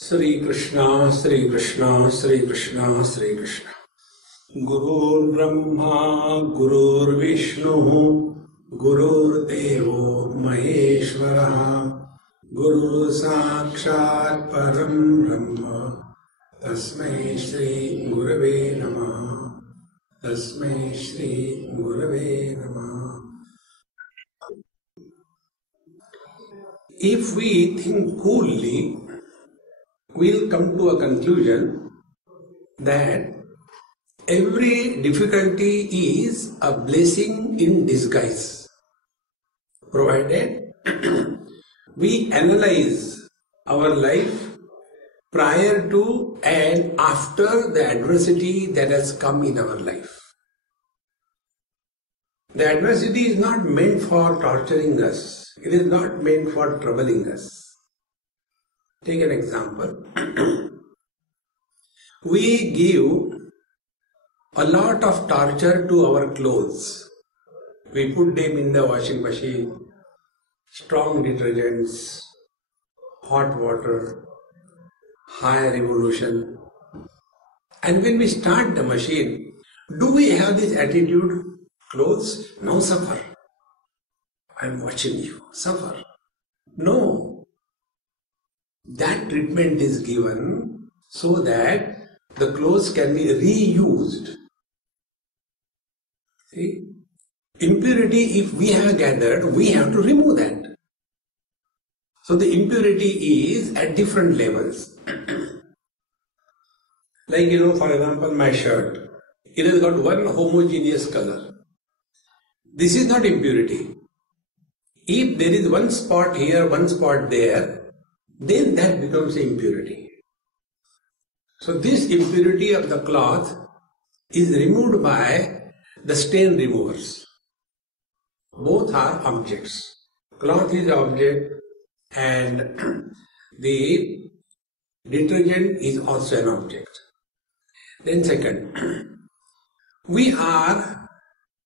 Sri Krishna, Sri Krishna, Sri Krishna, Sri Krishna. Gurur Brahma, Gurur Vishnu, Gurur Devo Maheshwara, Guru Sakshat Param Brahma, Tasmai Shri Gurave Namah, Tasmai Shri Gurave Namah. If we think coolly, we'll come to a conclusion that every difficulty is a blessing in disguise, provided we analyze our life prior to and after the adversity that has come in our life. The adversity is not meant for torturing us. It is not meant for troubling us. Take an example. We give a lot of torture to our clothes. We put them in the washing machine, strong detergents, hot water, high revolution. And when we start the machine, do we have this attitude? Clothes, now suffer. I am watching you, suffer. No. That treatment is given so that the clothes can be reused. See? Impurity, if we have gathered, we have to remove that. So the impurity is at different levels. Like, for example, my shirt. It has got one homogeneous color. This is not impurity. If there is one spot here, one spot there, then that becomes impurity. So this impurity of the cloth is removed by the stain removers. Both are objects. Cloth is object and the detergent is also an object. Then second, we are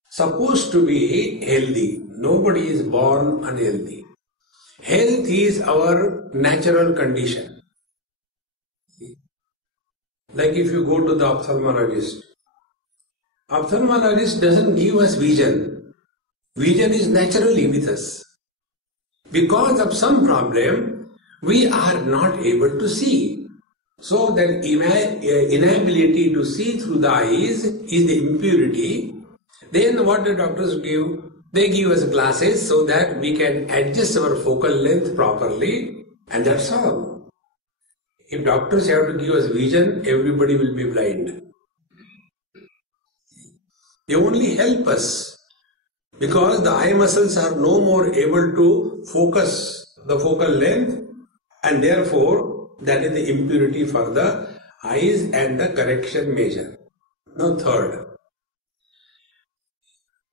supposed to be healthy. Nobody is born unhealthy. Health is our natural condition. Like if you go to the ophthalmologist doesn't give us vision. Vision is naturally with us. Because of some problem, we are not able to see. So that inability to see through the eyes is the impurity. Then what the doctors give? They give us glasses so that we can adjust our focal length properly, and that's all. If doctors have to give us vision, everybody will be blind. They only help us because the eye muscles are no more able to focus the focal length, and therefore that is the impurity for the eyes and the correction measure. Now third,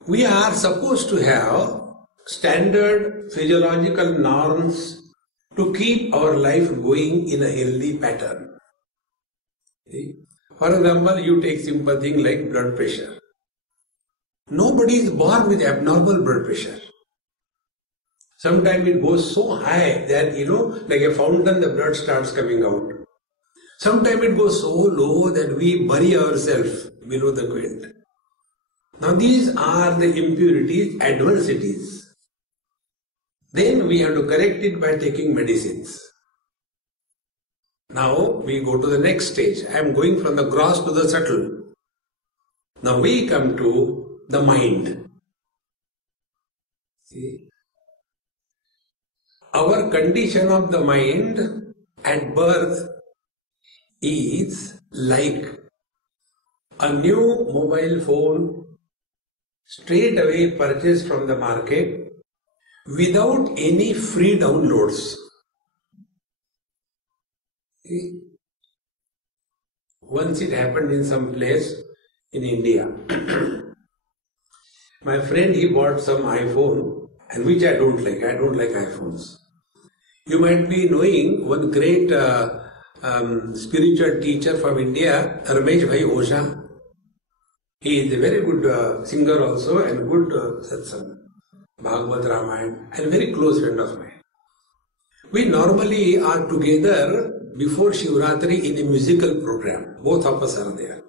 we are supposed to have standard physiological norms to keep our life going in a healthy pattern. For example, you take simple thing like blood pressure. Nobody is born with abnormal blood pressure. Sometimes it goes so high that, like a fountain, the blood starts coming out. Sometimes it goes so low that we bury ourselves below the quilt. Now these are the impurities, adversities. Then we have to correct it by taking medicines. Now we go to the next stage. I am going from the gross to the subtle. Now we come to the mind. See? Our condition of the mind at birth is like a new mobile phone straight away purchased from the market without any free downloads. See? Once it happened in some place in India. My friend, he bought some iPhone, and which I don't like. I don't like iPhones. You might be knowing one great spiritual teacher from India, Ramesh Bhai Osha. He is a very good singer also and good satsang, Bhagavad Ramayana, and very close friend of mine. We normally are together before Shivratri in a musical program. Both of us are there.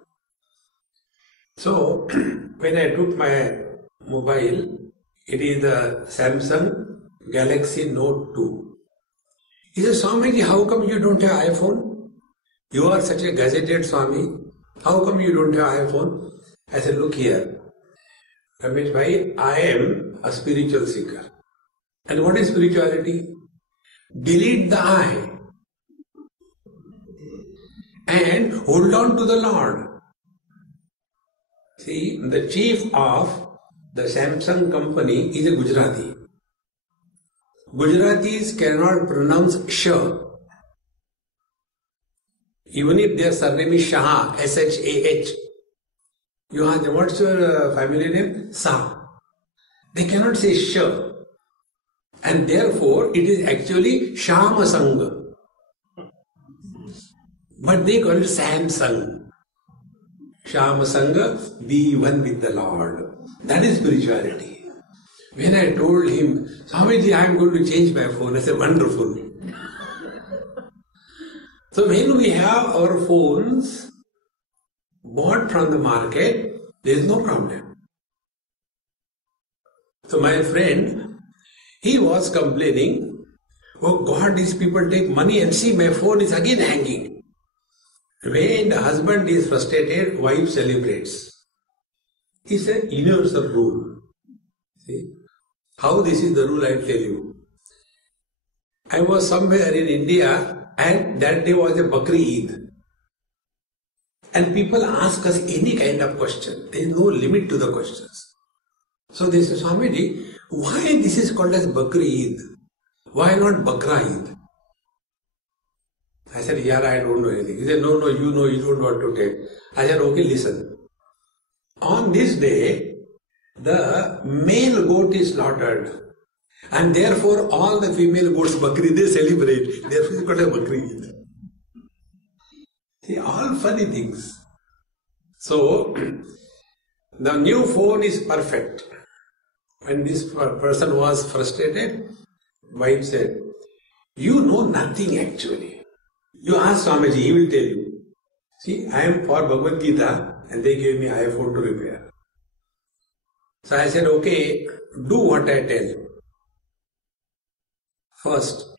So, when I took my mobile, it is the Samsung Galaxy Note 2. He said, Swamiji, how come you don't have iPhone? You are such a gazetted Swami. How come you don't have iPhone? I said, look here, Ramesh bhai, I am a spiritual seeker. And what is spirituality? Delete the I and hold on to the Lord. See, the chief of the Samsung company is a Gujarati. Gujaratis cannot pronounce sh. Even if their surname is Shah, S-H-A-H. You ask, what's your family name? Sa. They cannot say sh. And therefore, it is actually Shamasang. But they call it Samsung. Shamasanga, be one with the Lord. That is spirituality. When I told him, Swamiji, I am going to change my phone, I said, wonderful. So when we have our phones bought from the market, there is no problem. So my friend, he was complaining, oh God, these people take money and see my phone is again hanging. When the husband is frustrated, wife celebrates. It's a universal rule. See? How this is the rule, I tell you. I was somewhere in India and that day was a Bakri Eid. And people ask us any kind of question. There is no limit to the questions. So they say, Swamiji, why this is called as Bakri Eid? Why not Bakra Eid? I said, yeah, I don't know anything. He said, no, you know, you don't want to take. I said, okay, listen. On this day, the male goat is slaughtered. And therefore, all the female goats, Bakri, they celebrate. Therefore, it's called a Bakri Eid. See, all funny things. So, the new phone is perfect. When this person was frustrated, wife said, you know nothing actually. You ask Swamiji, he will tell you. See, I am for Bhagavad Gita and they gave me iPhone to repair. So I said, okay, do what I tell you. First,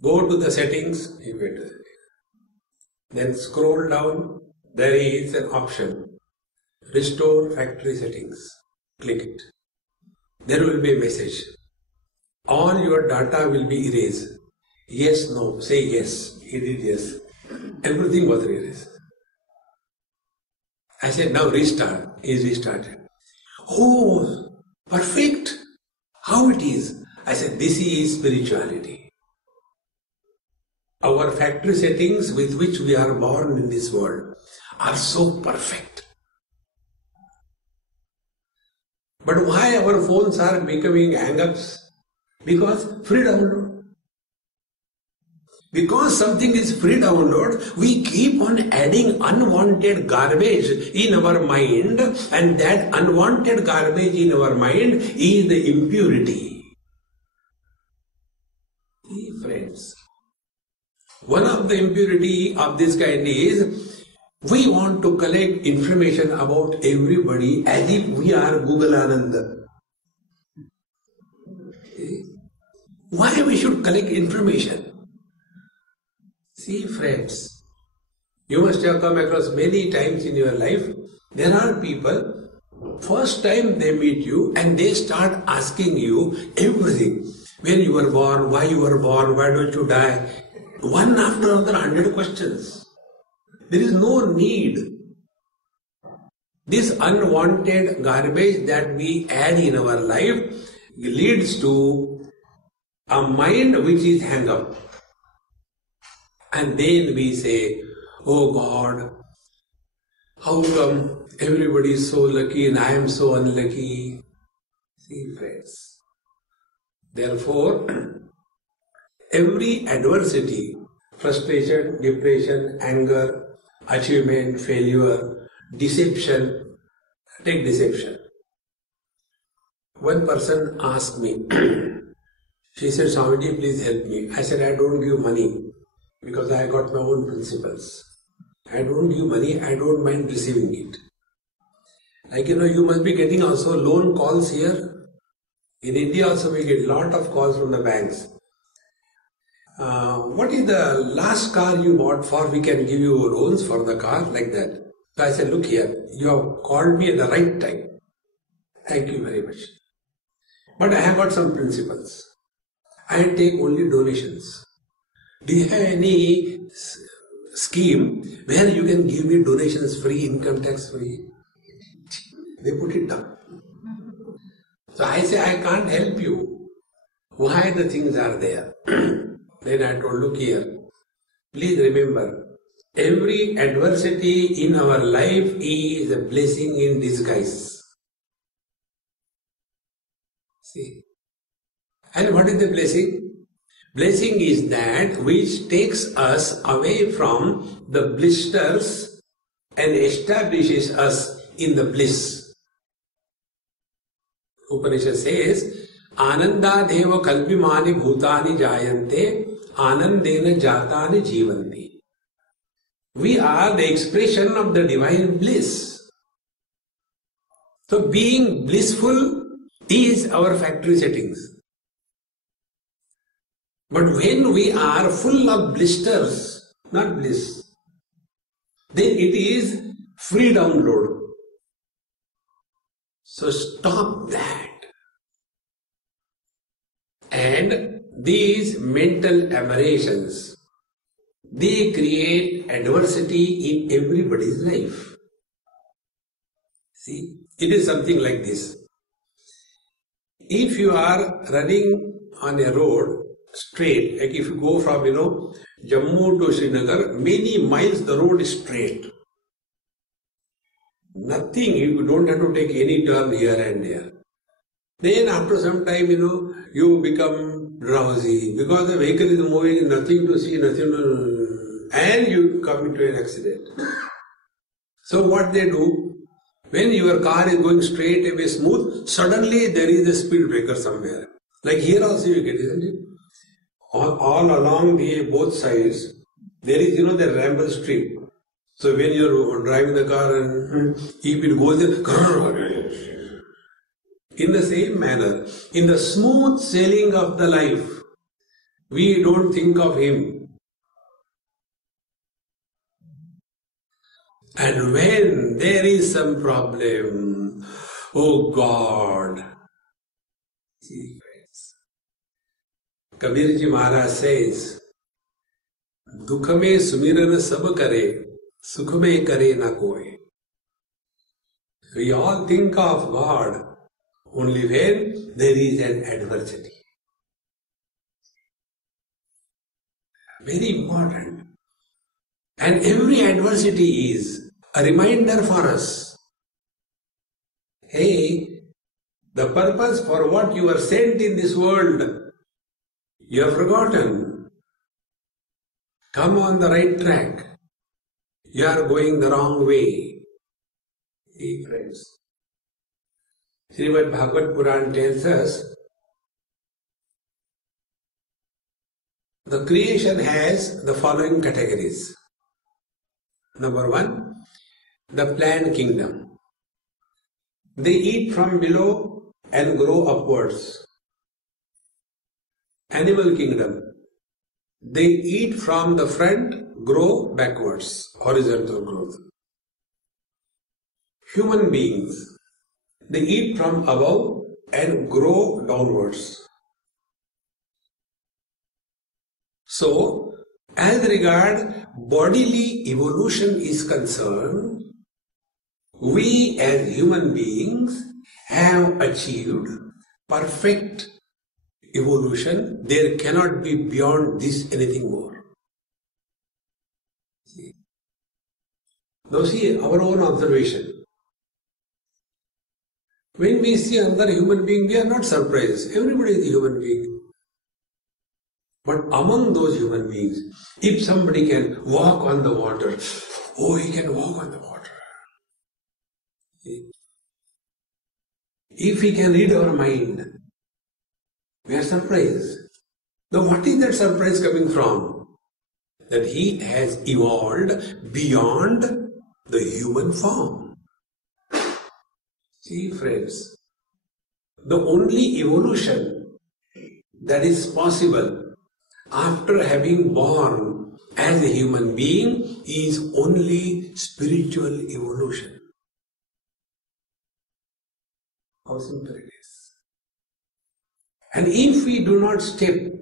go to the settings, he went to the settings. Then scroll down, there is an option, restore factory settings. Click it. There will be a message. All your data will be erased. Yes, no, say yes. He did yes. Everything was erased. I said, now restart. He restarted. Oh, perfect. How it is? I said, this is spirituality. Our factory settings with which we are born in this world are so perfect. But why our phones are becoming hang-ups? Because free download. Because something is free download, we keep on adding unwanted garbage in our mind, and that unwanted garbage in our mind is the impurity. See, friends, one of the impurity of this kind is we want to collect information about everybody as if we are Google Anand. Why we should collect information? See, friends, you must have come across many times in your life, there are people, first time they meet you and they start asking you everything. When you were born, why don't you die? One after another 100 questions. There is no need. This unwanted garbage that we add in our life leads to a mind which is hang up. And then we say, oh God, how come everybody is so lucky and I am so unlucky? See, friends. Therefore, every adversity, frustration, depression, anger, achievement, failure, deception, take deception. One person asked me, she said, Swamiji, please help me. I said, I don't give money. because I got my own principles. I don't give money, I don't mind receiving it. Like you must be getting also loan calls here. In India also we get lot of calls from the banks. What is the last car you bought for? We can give you loans for the car, like that. So I said, look here, you have called me at the right time. Thank you very much. But I have got some principles. I take only donations. Do you have any scheme where you can give me donations free, income tax free? They put it down. So I say, I can't help you. Why the things are there? Then I told, look here, please remember, every adversity in our life is a blessing in disguise. See? And what is the blessing? Blessing is that which takes us away from the blisters and establishes us in the bliss. Upanishad says, Anandadeva kalpimani bhutani jayante anandena jatani jivanti. We are the expression of the divine bliss. So being blissful is our factory settings. But when we are full of blisters, not bliss, then it is free download. So stop that. And these mental aberrations, they create adversity in everybody's life. See, it is something like this. If you are running on a road straight, like if you go from, Jammu to Srinagar, many miles the road is straight. Nothing, you don't have to take any turn here and there. Then after some time, you become drowsy because the vehicle is moving, nothing to see, nothing to, and you come into an accident. So what they do, when your car is going straight away smooth, suddenly there is a speed breaker somewhere. Like here also you get, isn't it? All along the both sides, there is, the ramble strip. So when you're driving the car and if it goes there, in the same manner, in the smooth sailing of the life, we don't think of Him. And when there is some problem, oh God. See, friends, Kabir Ji Maharaj says, Dukh mein sumiran sab kare, sukh mein kare na koi. We all think of God only when there is an adversity. Very important. And every adversity is a reminder for us. Hey, the purpose for what you are sent in this world, you have forgotten. Come on the right track. You are going the wrong way. Hey friends. Srimad Bhagavad Puran tells us the creation has the following categories. Number one, the plant kingdom. They eat from below and grow upwards. Animal kingdom. They eat from the front, grow backwards, horizontal growth. Human beings. They eat from above and grow downwards. So, as regard bodily evolution is concerned, we as human beings have achieved perfect evolution. There cannot be beyond this anything more. Now see our own observation. When we see another human being, we are not surprised. Everybody is a human being. But among those human beings, if somebody can walk on the water, oh, he can walk on the water. If he can read our mind, we are surprised. Now what is that surprise coming from? that he has evolved beyond the human form. See, friends, the only evolution that is possible after having born as a human being is only spiritual evolution. How simple it is. And if we do not step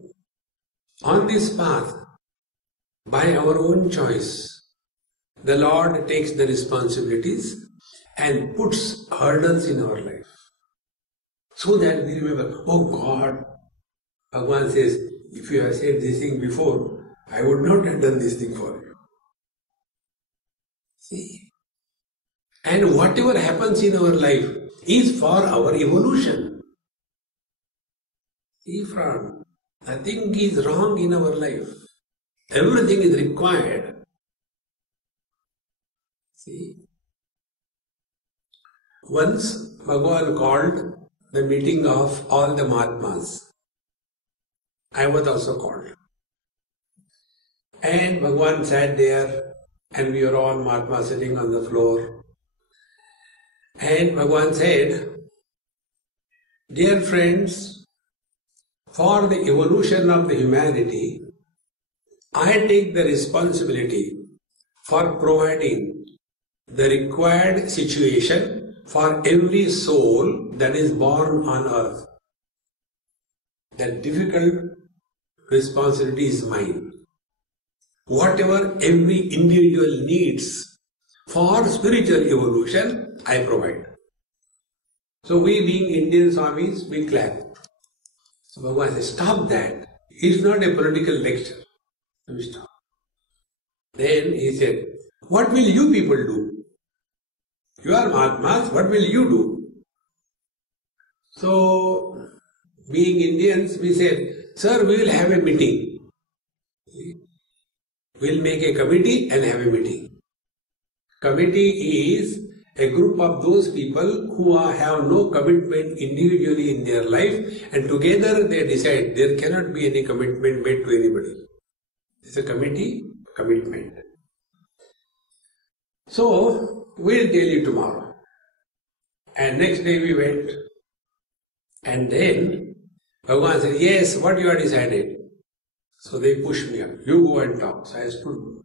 on this path by our own choice, the Lord takes the responsibilities and puts hurdles in our life. So that we remember, oh God, Bhagavan says, if you have said this thing before, I would not have done this thing for you. See? And whatever happens in our life is for our evolution. See, friend, nothing is wrong in our life. Everything is required. See? Once Bhagavan called the meeting of all the Mahatmas. I was also called. And Bhagavan sat there and we were all Mahatmas sitting on the floor. And Bhagavan said, dear friends, for the evolution of the humanity, I take the responsibility for providing the required situation for every soul that is born on earth. That difficult responsibility is mine. Whatever every individual needs for spiritual evolution, I provide. So we being Indian Swamis, we clap. So Bhagavan says, stop that. It's not a political lecture. We stop. Then he said, what will you people do? You are Mahatmas, what will you do? So, being Indians, we said, sir, we will have a meeting. We'll make a committee and have a meeting. Committee is a group of those people who have no commitment individually in their life, and together they decide there cannot be any commitment made to anybody. It's a committee, commitment. So, we'll tell you tomorrow. And next day we went. And then Bhagavan said, yes, what you have decided? So they pushed me up. You go and talk. So I stood,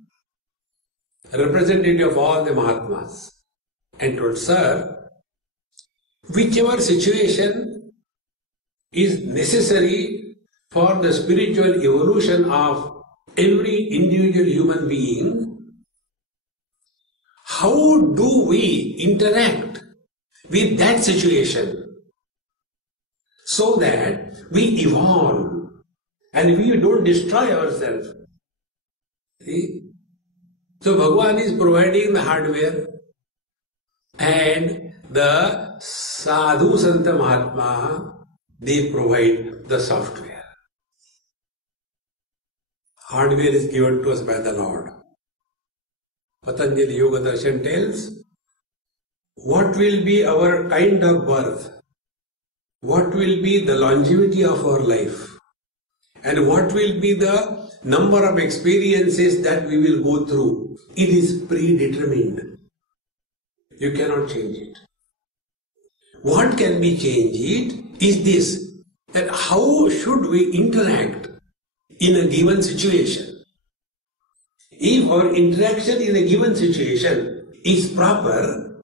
representative of all the Mahatmas, and told, sir, whichever situation is necessary for the spiritual evolution of every individual human being, how do we interact with that situation so that we evolve and we don't destroy ourselves? See? So Bhagavan is providing the hardware and the Sadhu Santa Mahatma, they provide the software. Hardware is given to us by the Lord. Patanjali Yoga Darshan tells, what will be our kind of birth, what will be the longevity of our life, and what will be the number of experiences that we will go through. It is predetermined. You cannot change it. What can be changed is this, that how should we interact in a given situation. If our interaction in a given situation is proper,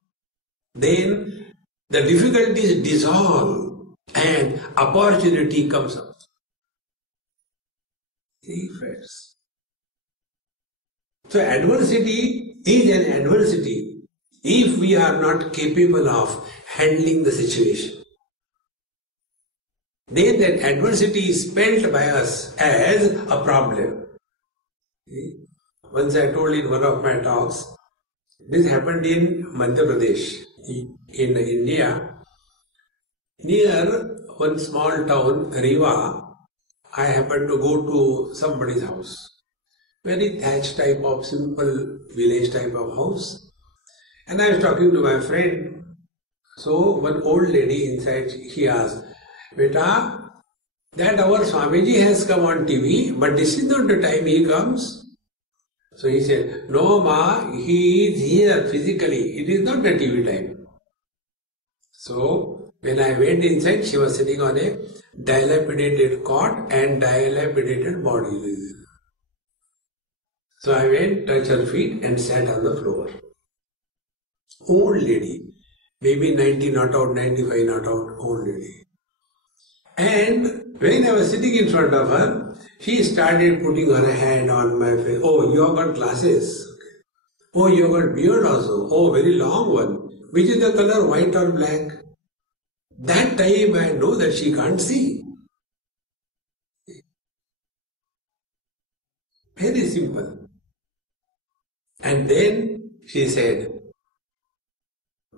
then the difficulties dissolve and opportunity comes up. See, friends. So adversity is an adversity if we are not capable of handling the situation. Then that adversity is spelt by us as a problem. See? Once I told in one of my talks, this happened in Madhya Pradesh, in India. Near one small town, Rewa, I happened to go to somebody's house. Very thatched type of simple village type of house. And I was talking to my friend. So one old lady inside, she asked, Beta, that our Swamiji has come on TV, but this is not the time he comes. So he said, no ma, he is here physically. It is not the TV time. So when I went inside, she was sitting on a dilapidated cot and dilapidated body. So I went, touched her feet and sat on the floor. Old lady, maybe 90 not out, 95 not out, old lady. And when I was sitting in front of her, she started putting her hand on my face. Oh, you have got glasses. Oh, you have got beard also. Oh, very long one. Which is the color, white or black? That time I know that she can't see. Very simple. And then she said,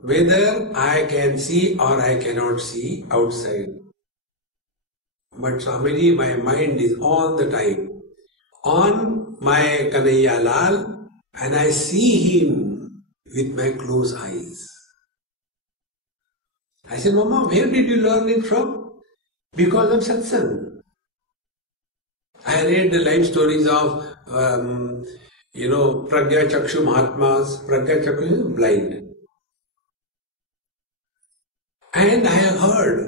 whether I can see or I cannot see outside, but Swamiji, my mind is all the time on my Kanhaiya Lal, and I see him with my closed eyes. I said, Mama, where did you learn it from? Because of satsang. I read the life stories of, Pragya Chakshu Mahatmas. Pragya Chakshu is blind. And I have heard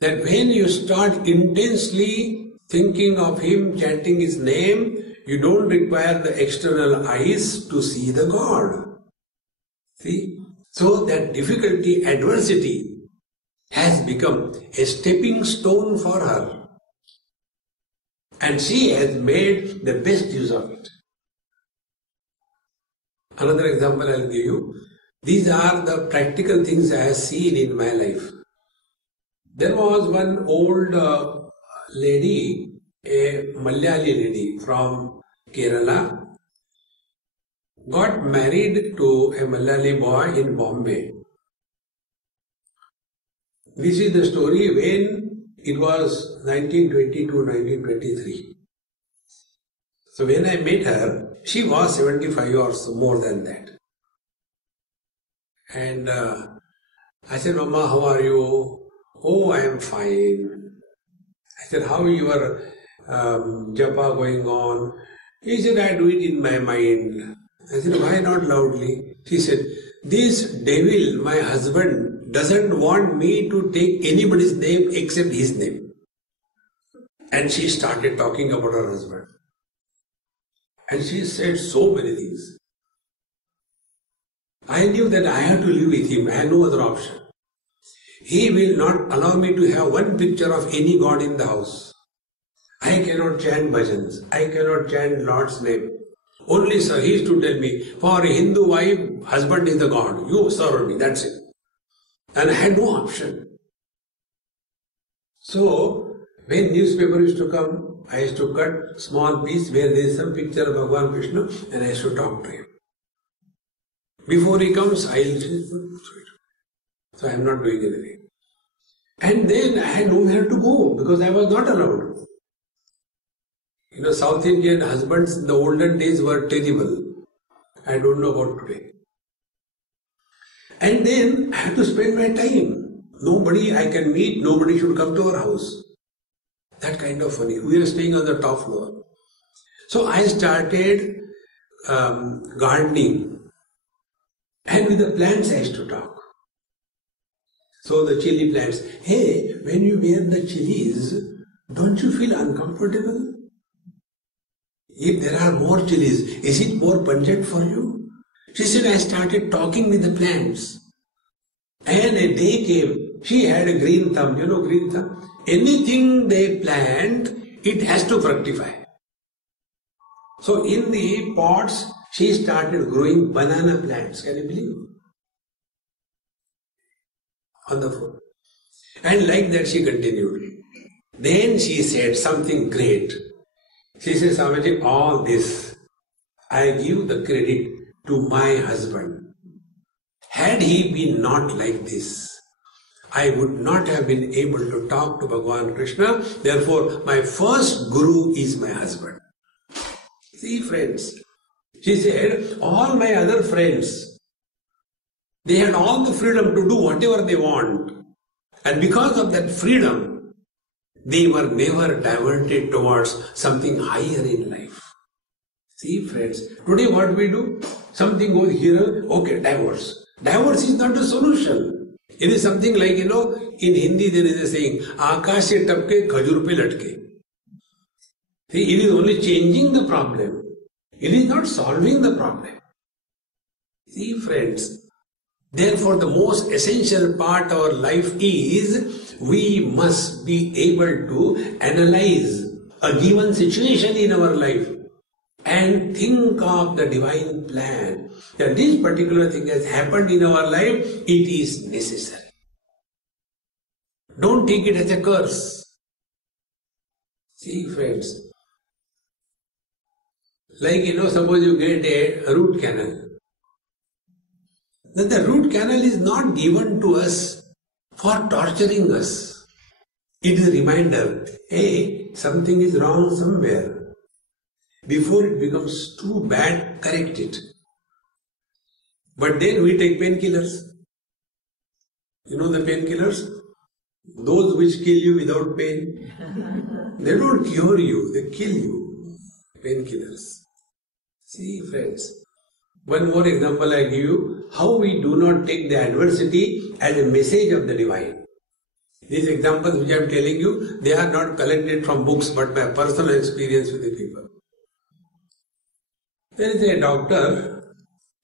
that when you start intensely thinking of him, chanting his name, you don't require the external eyes to see the God. See? So that difficulty, adversity has become a stepping stone for her. And she has made the best use of it. Another example I will give you. These are the practical things I have seen in my life. There was one old lady, a Malayali lady from Kerala, got married to a Malayali boy in Bombay. This is the story when it was 1922-1923. So when I met her, she was 75 or so, more than that. And I said, Mama, how are you? Oh, I am fine. I said, how is your japa going on? He said, I do it in my mind. I said, why not loudly? She said, this devil, my husband, doesn't want me to take anybody's name except his name. And she started talking about her husband. And she said so many things. I knew that I had to live with him. I had no other option. He will not allow me to have one picture of any god in the house. I cannot chant bhajans. I cannot chant Lord's name. Only sir, he used to tell me, for a Hindu wife, husband is the god. You serve me, that's it. And I had no option. So, when newspaper used to come, I used to cut small piece where there is some picture of Bhagavan Krishna and I used to talk to him. Before he comes, I will say, so I am not doing anything. And then I had nowhere to go because I was not allowed. South Indian husbands in the olden days were terrible. I don't know about today. And then I had to spend my time. Nobody I can meet, nobody should come to our house. That kind of funny. We were staying on the top floor. So I started gardening. And with the plants I used to talk. So the chili plants, hey, when you wear the chilies, don't you feel uncomfortable? If there are more chilies, is it more pungent for you? She said, I started talking with the plants. And a day came, she had a green thumb, green thumb. Anything they plant, it has to fructify. So in the pots, she started growing banana plants. Can you believe? On the floor. And like that she continued. Then she said something great. She said, Swamiji, all this, I give the credit to my husband. Had he been not like this, I would not have been able to talk to Bhagavan Krishna. Therefore, my first guru is my husband. See, friends, she said, all my other friends, they had all the freedom to do whatever they want. And because of that freedom, they were never diverted towards something higher in life. See friends, today what we do? Something goes here, okay, divorce. Divorce is not the solution. It is something like, in Hindi there is a saying, Akash se tapke, khajur pe latke. See, it is only changing the problem. It is not solving the problem. See friends, therefore the most essential part of our life is we must be able to analyze a given situation in our life and think of the divine plan that this particular thing has happened in our life, it is necessary. Don't take it as a curse. See friends, like suppose you get a root canal. Then the root canal is not given to us for torturing us. It is a reminder, hey, something is wrong somewhere. Before it becomes too bad, correct it. But then we take painkillers. You know the painkillers? Those which kill you without pain. They don't cure you, they kill you. Painkillers. See friends, one more example I give you, how we do not take the adversity as a message of the divine. These examples which I am telling you, they are not collected from books but my personal experience with the people. There is a doctor,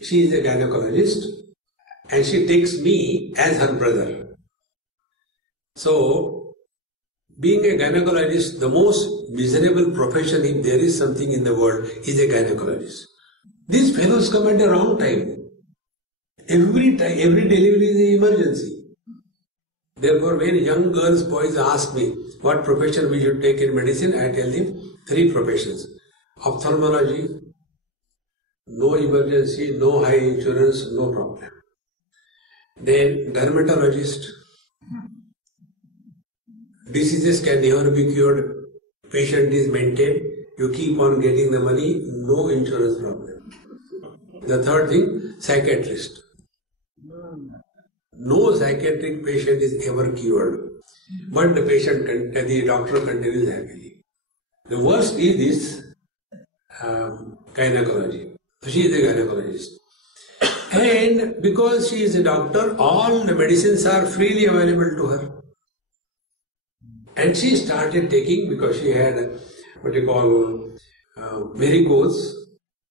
she is a gynecologist and she takes me as her brother. So, being a gynecologist, the most miserable profession, if there is something in the world, is a gynecologist. These fellows come at the wrong time. Every delivery is an emergency. Therefore, when young girls, boys ask me what profession we should take in medicine, I tell them 3 professions. Ophthalmology, no emergency, no high insurance, no problem. Then dermatologist, diseases can never be cured, patient is maintained, you keep on getting the money, no insurance problem. The third thing, psychiatrist. No psychiatric patient is ever cured, but the doctor continues happily. The worst is this gynecology. She is a gynecologist. And because she is a doctor, all the medicines are freely available to her. And she started taking, because she had varicose.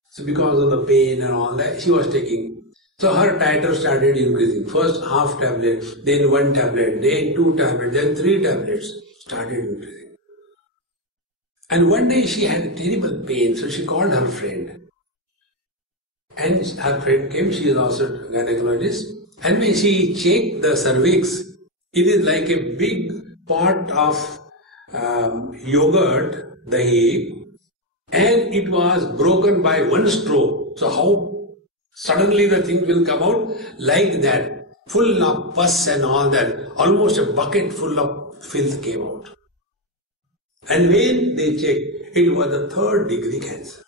So because of the pain and all that, she was taking. So her titer started increasing. First half tablet, then 1 tablet, then 2 tablets, then 3 tablets started increasing. And one day she had a terrible pain, so she called her friend. And her friend came, she is also a gynecologist. And when she checked the cervix, it is like a big pot of yogurt, dahi, and it was broken by 1 straw. So how suddenly the thing will come out like that, full of pus and all that, almost a bucket full of filth came out. And when they checked, it was a 3rd degree cancer.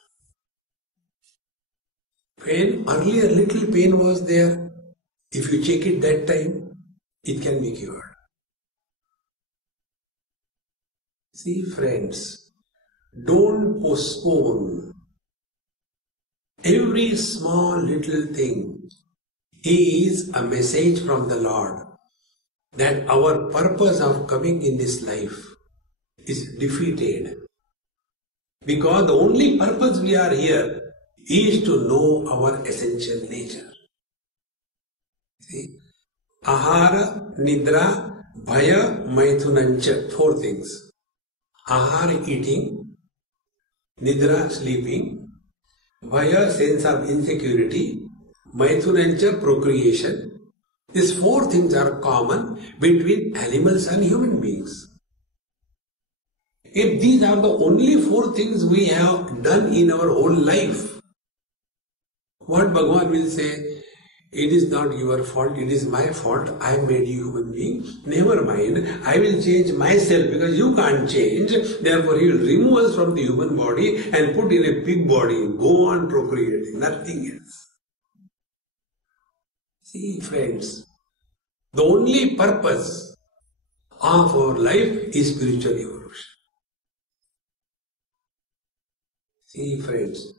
When earlier little pain was there, if you check it that time, it can be cured. See friends, don't postpone. Every small little thing is a message from the Lord that our purpose of coming in this life is defeated. Because the only purpose we are here is to know our essential nature. See? Ahara, Nidra, Bhaya, Maithunancha, 4 things. Ahara, eating, Nidra, sleeping, Bhaya, sense of insecurity, Maithunancha, procreation. These 4 things are common between animals and human beings. If these are the only 4 things we have done in our whole life, what Bhagavan will say, it is not your fault, it is my fault, I made you human being, never mind, I will change myself because you can't change, therefore he will remove us from the human body and put in a pig body, go on procreating, nothing else. See friends, the only purpose of our life is spiritual evolution. See friends,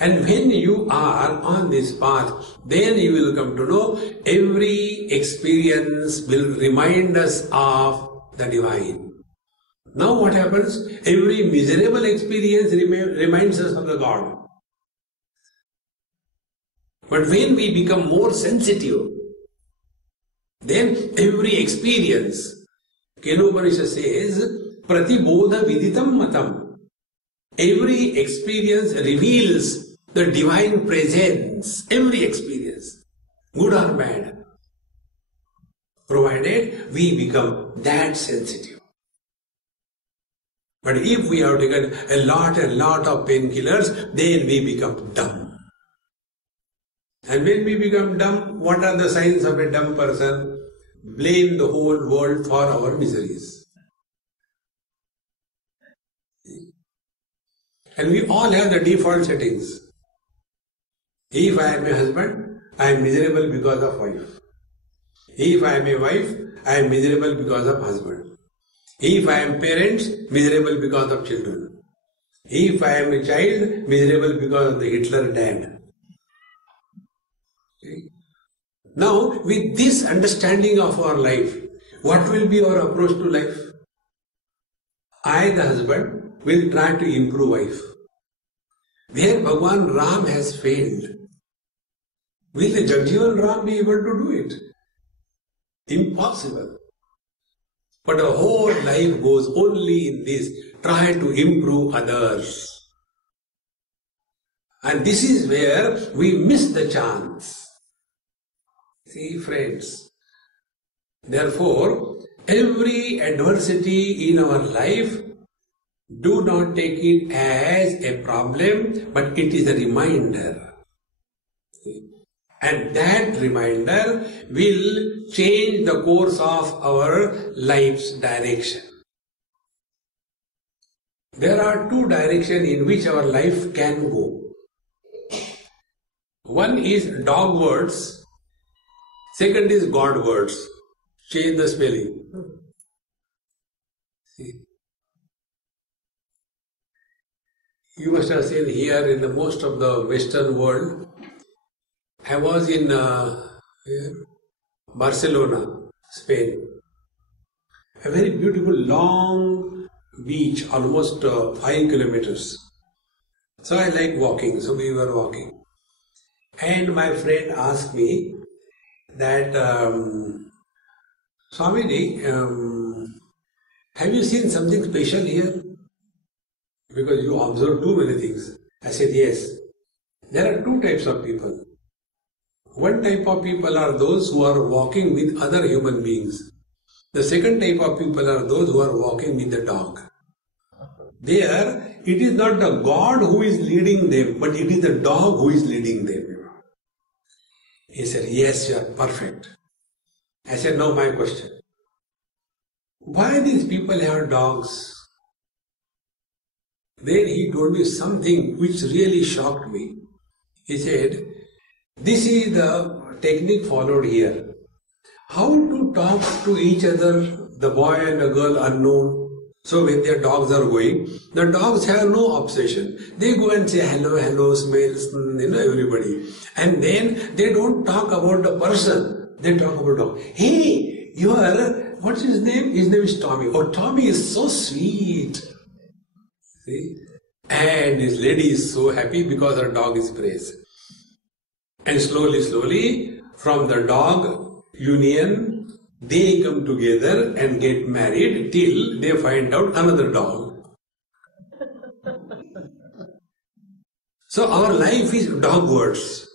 And when you are on this path, then you will come to know every experience will remind us of the divine. Now what happens? Every miserable experience reminds us of the God. But when we become more sensitive, then every experience, Kenopanisha says, Pratibodha viditam matam. Every experience reveals the divine presence. Every experience, good or bad, provided we become that sensitive. But if we have taken a lot of painkillers, then we become dumb. And when we become dumb, what are the signs of a dumb person? Blame the whole world for our miseries. And we all have the default settings. If I am a husband, I am miserable because of wife. If I am a wife, I am miserable because of husband. If I am parents, miserable because of children. If I am a child, miserable because of the Hitler dad. Okay. Now, with this understanding of our life, what will be our approach to life? I, the husband, will try to improve wife. Where Bhagwan Ram has failed, will the Jagjivan Ram be able to do it? Impossible. But the whole life goes only in this, try to improve others. And this is where we miss the chance. See, friends, therefore, every adversity in our life, do not take it as a problem, but it is a reminder. And that reminder will change the course of our life's direction. There are two directions in which our life can go. One is dogwards, second is Godwards. Change the spelling. See. You must have seen here in the most of the Western world. I was in Barcelona, Spain. A very beautiful long beach, almost 5 kilometers. So I like walking, so we were walking. And my friend asked me that, Swami, have you seen something special here? Because you observe too many things. I said, yes. There are two types of people. One type of people are those who are walking with other human beings. The second type of people are those who are walking with the dog. There, it is not the God who is leading them, but it is the dog who is leading them. He said, yes, you are perfect. I said, now my question. Why these people have dogs? Then he told me something which really shocked me. He said, this is the technique followed here. How to talk to each other, the boy and the girl unknown. So when their dogs are going, the dogs have no obsession. They go and say hello, hello, smells, everybody. And then they don't talk about the person. They talk about dog. Hey, what's his name? His name is Tommy. Oh, Tommy is so sweet. See? And his lady is so happy because her dog is praised. And slowly, from the dog union, they come together and get married till they find out another dog. So our life is dogwards.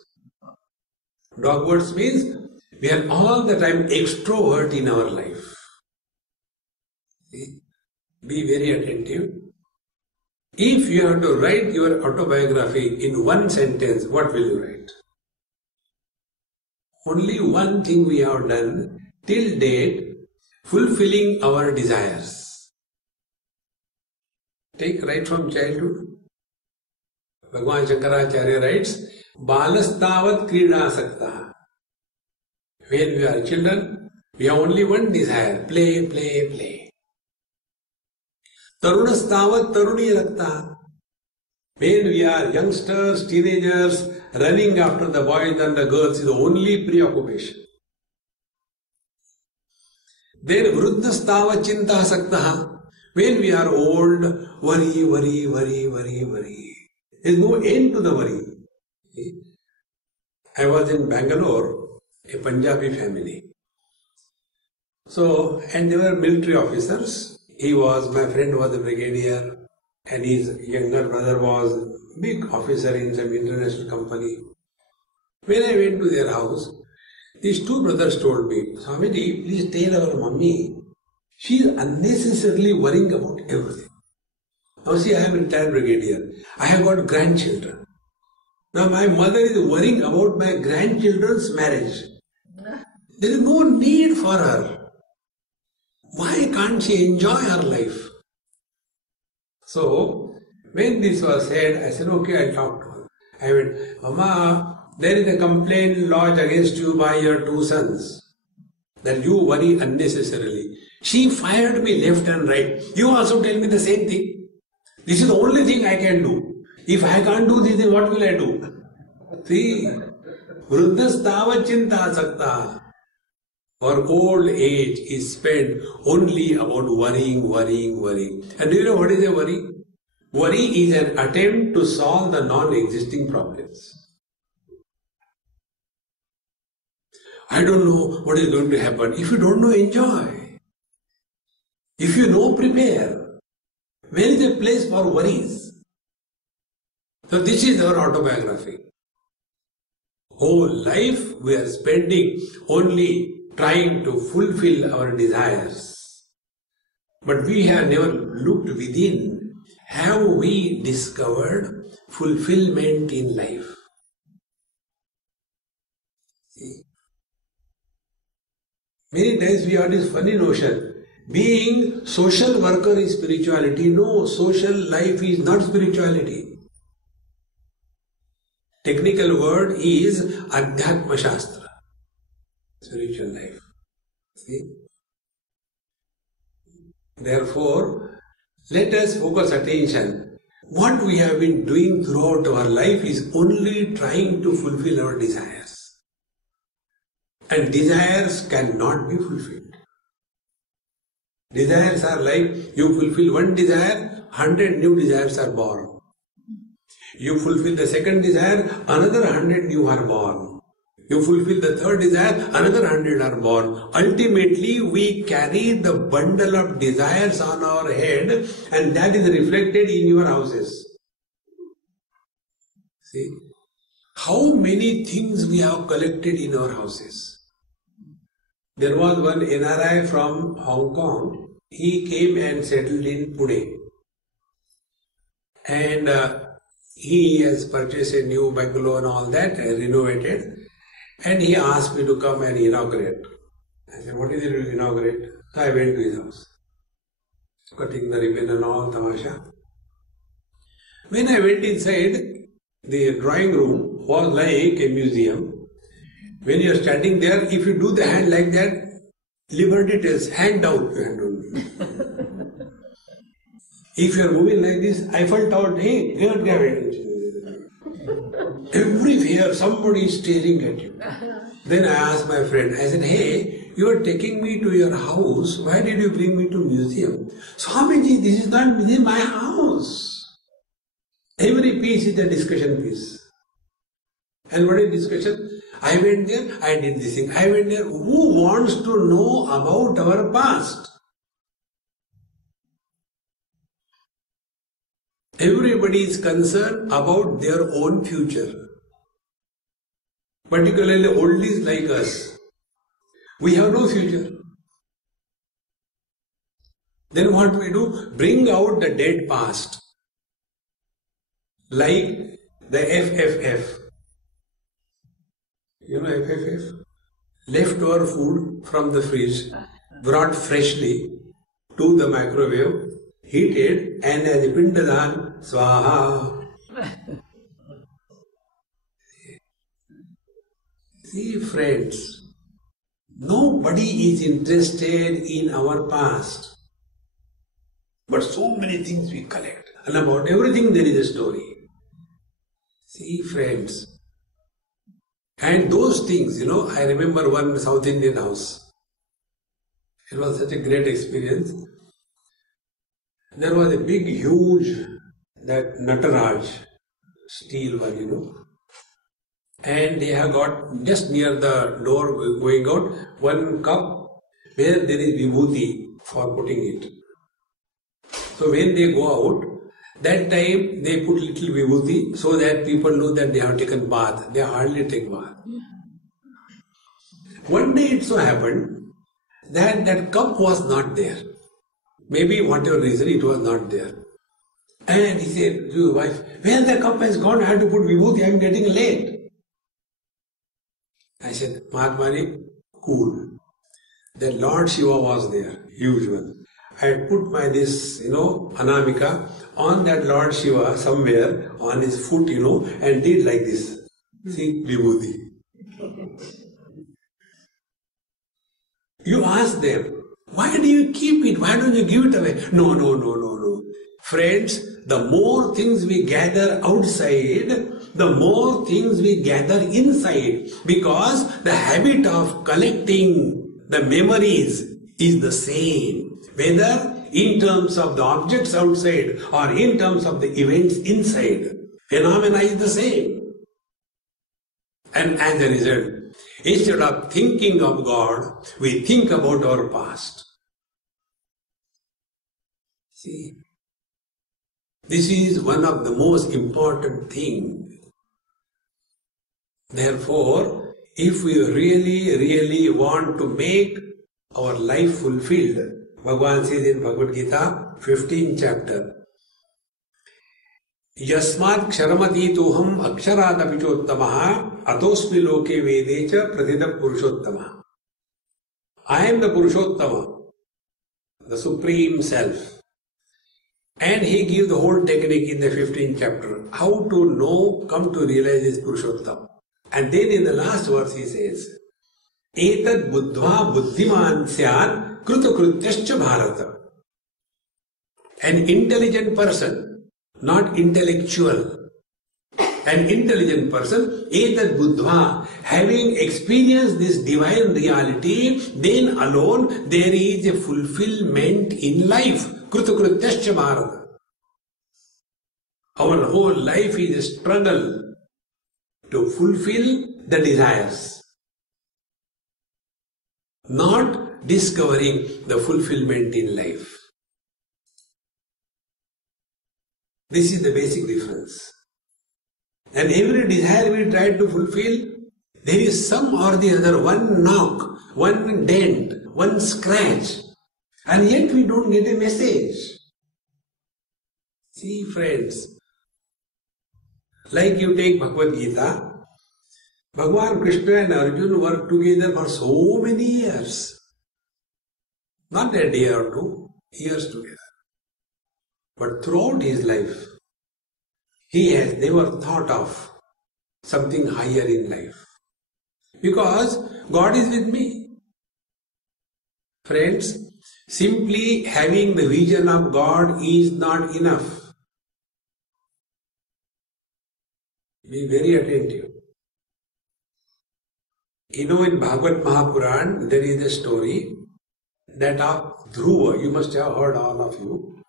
Dogwards means we are all the time extrovert in our life. Be very attentive. If you have to write your autobiography in one sentence, what will you write? Only one thing we have done till date, fulfilling our desires. Take right from childhood. Bhagwan Shankaracharya writes, Balastavat krida sakta. When we are children, we have only one desire, play, play, play. Tarunastavat taruni rakta. When we are youngsters, teenagers, running after the boys and the girls is the only preoccupation. Then vruddhastava chinta saktaha. When we are old, worry, worry, worry, worry, worry. There is no end to the worry. I was in Bangalore, a Punjabi family. So, and they were military officers. My friend was a brigadier, and his younger brother was a big officer in some international company. When I went to their house, these two brothers told me, Swamiji, please tell our mummy, she is unnecessarily worrying about everything. Now see, I am a retired brigadier. I have got grandchildren. Now my mother is worrying about my grandchildren's marriage. There is no need for her. Why can't she enjoy her life? So, when this was said, I said, okay, I'll talk to her. I went, Mama, there is a complaint lodged against you by your two sons, that you worry unnecessarily. She fired me left and right. You also tell me the same thing. This is the only thing I can do. If I can't do this, then what will I do? See, vruddhastava chinta sakta. Our old age is spent only about worrying, worrying, worrying. And do you know what is a worry? Worry is an attempt to solve the non-existing problems. I don't know what is going to happen. If you don't know, enjoy. If you know, prepare. Where is a place for worries? So this is our autobiography. Whole life we are spending only trying to fulfill our desires. But we have never looked within. Have we discovered fulfillment in life? See? Many times we have this funny notion. Being social worker is spirituality. No, social life is not spirituality. Technical word is Adhyatma Shastra. Spiritual life. See? Therefore, let us focus attention. What we have been doing throughout our life is only trying to fulfill our desires. And desires cannot be fulfilled. Desires are like you fulfill one desire, 100 new desires are born. You fulfill the second desire, another 100 new are born. You fulfill the third desire, another 100 are born. Ultimately, we carry the bundle of desires on our head, and that is reflected in your houses. See, how many things we have collected in our houses. There was one NRI from Hong Kong. He came and settled in Pune. And he has purchased a new bungalow and all that, renovated. And he asked me to come and inaugurate. I said, what is it to inaugurate? So I went to his house. Cutting the ribbon and all, tamasha. When I went inside, the drawing room was like a museum. When you are standing there, if you do the hand like that, liberty tells, hand down, your hand only. If you are moving like this, I felt out, hey, here, everywhere somebody is staring at you. Then I asked my friend, I said, hey, you are taking me to your house, why did you bring me to museum? Swamiji, this is not my house. Every piece is a discussion piece. And what is discussion? I went there, I did this thing. I went there. Who wants to know about our past? Everybody is concerned about their own future. Particularly oldies like us. We have no future. Then what we do? Bring out the dead past. Like the FFF. You know FFF? Leftover food from the fridge, brought freshly to the microwave, heated, and as a pindadan, swaha. See, friends, nobody is interested in our past. But so many things we collect. And about everything there is a story. See, friends. And those things, I remember one South Indian house. It was such a great experience. There was a big, huge, that Nataraj, steel one, and they have got just near the door going out, one cup where there is vibhuti for putting it. So when they go out, that time they put little vibhuti so that people know that they have taken bath. They hardly take bath. One day it so happened that that cup was not there. Maybe whatever reason it was not there. And he said to his wife, where the cup has gone, I have to put vibhuti, I am getting late. I said, Mahatmani, cool. The Lord Shiva was there, huge one. I had put my Anamika on that Lord Shiva somewhere on his foot, and did like this. See, vibhuti. You ask them, why do you keep it? Why don't you give it away? No. Friends, the more things we gather outside, the more things we gather inside. Because the habit of collecting the memories is the same. Whether in terms of the objects outside or in terms of the events inside. Phenomena is the same. And as a result, instead of thinking of God, we think about our past. See, this is one of the most important things. Therefore, if we really want to make our life fulfilled, Bhagavan says in Bhagavad Gita, 15th chapter, Yasmat ksharamati tuham aksharada pichottamaha atosmi loke vedecha pratidam purushottama. I am the Purushottama, the Supreme Self. And he gives the whole technique in the 15th chapter, how to know, come to realize this Purushottama. And then in the last verse he says, Etad buddhva buddhiman syat krutokrutyascha bharata. An intelligent person, not intellectual, an intelligent person, etad buddhva, having experienced this divine reality, then alone there is a fulfillment in life. Krutokrutyascha bharata. Our whole life is a struggle to fulfill the desires, not discovering the fulfillment in life. This is the basic difference. And every desire we try to fulfill, there is some or the other, one knock, one dent, one scratch, and yet we don't get a message. See, friends, like you take Bhagavad Gita, Bhagavan Krishna and Arjuna worked together for so many years. Not a day or two, years together. But throughout his life, he has never thought of something higher in life. Because God is with me. Friends, simply having the vision of God is not enough. Be very attentive. In Bhagavad Mahapuran, there is a story that of Dhruva. You must have heard, all of you.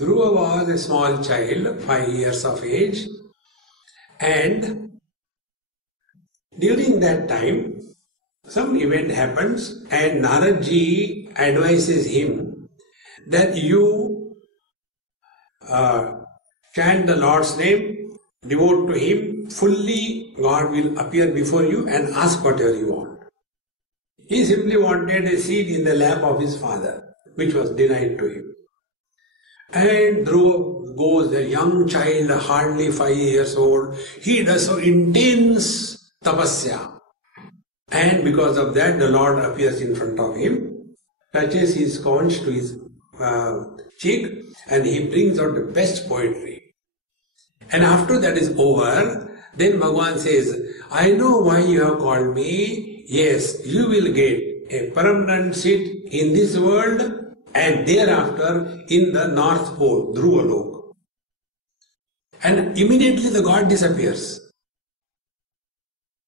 Dhruva was a small child, 5 years of age, and during that time, some event happens and Naradji advises him that you chant the Lord's name, devote to Him, fully God will appear before you and ask whatever you want. He simply wanted a seat in the lap of his father, which was denied to him. And Dhruva goes, a young child, hardly 5 years old, he does so intense tapasya. And because of that, the Lord appears in front of him, touches his conch to his cheek, and he brings out the best poetry. And after that is over, then Bhagavan says, I know why you have called me. Yes, you will get a permanent seat in this world and thereafter in the North Pole, Dhruvalok. and immediately the god disappears.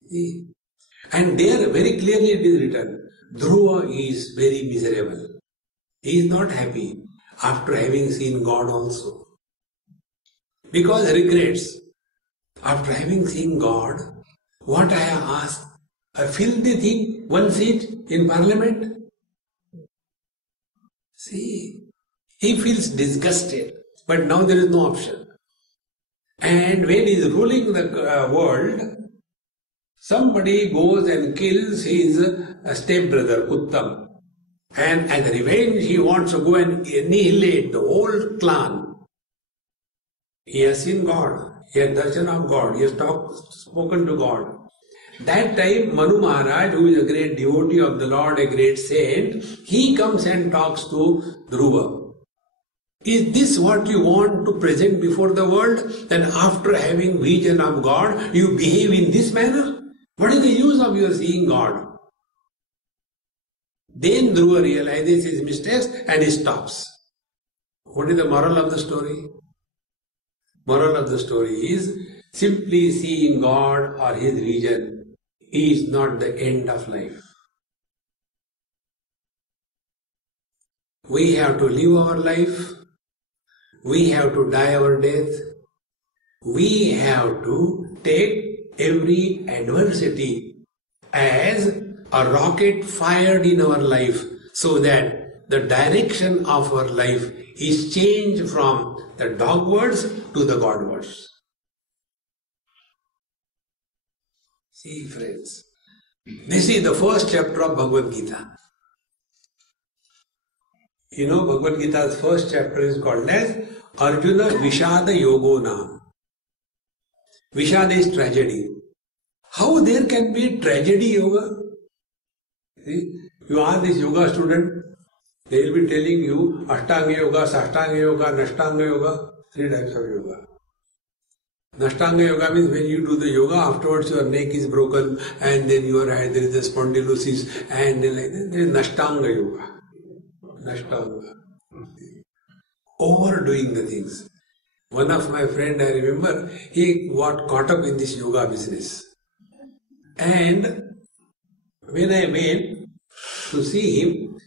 See? And there very clearly it is written, Dhruva is very miserable. He is not happy after having seen God also. Because regrets. After having seen God, what I have asked, a filthy thing, one seat in parliament. See, he feels disgusted, but now there is no option. And when he is ruling the world, somebody goes and kills his stepbrother, Uttam. And as revenge, he wants to go and annihilate the whole clan. He has seen God. He has darshan of God. He has spoken to God. That time, Manu Maharaj, who is a great devotee of the Lord, a great saint, he comes and talks to Dhruva. Is this what you want to present before the world? Then after having vision of God, you behave in this manner? What is the use of your seeing God? Then Dhruva realizes his mistakes and he stops. What is the moral of the story? Moral of the story is simply seeing God or his vision is not the end of life. We have to live our life. We have to die our death. We have to take every adversity as a rocket fired in our life so that the direction of our life is changed from the dogwards to the Godwards. See, friends, this is the first chapter of Bhagavad Gita. You know, Bhagavad Gita's first chapter is called as Arjuna Vishada Yogo Nam. Vishada is tragedy. How there can be tragedy yoga? See, you ask this yoga student, they will be telling you Ashtanga Yoga, Sashtanga Yoga, Nashtanga Yoga, 3 types of yoga. Nashtanga Yoga means when you do the yoga, afterwards your neck is broken and then there is a spondylosis and then there is Nashtanga Yoga. Nashtanga. Overdoing the things. One of my friend, I remember, he got caught up in this yoga business. And when I went to see him,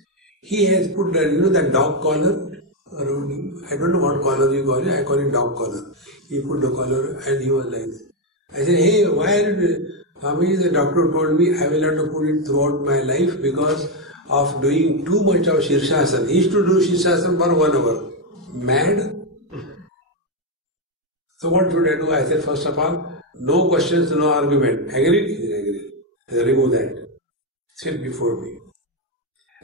he has put that dog collar around him. I don't know what collar you call it. I call it dog collar. He put the collar and he was like this. I said, hey, why Swami, the doctor told me I will have to put it throughout my life because of doing too much of Shirshasana. He used to do Shirshasana for 1 hour. Mad? So what should I do? I said, first of all, no questions, no argument. Agreed? He said, agreed. I said, remove that. Sit before me.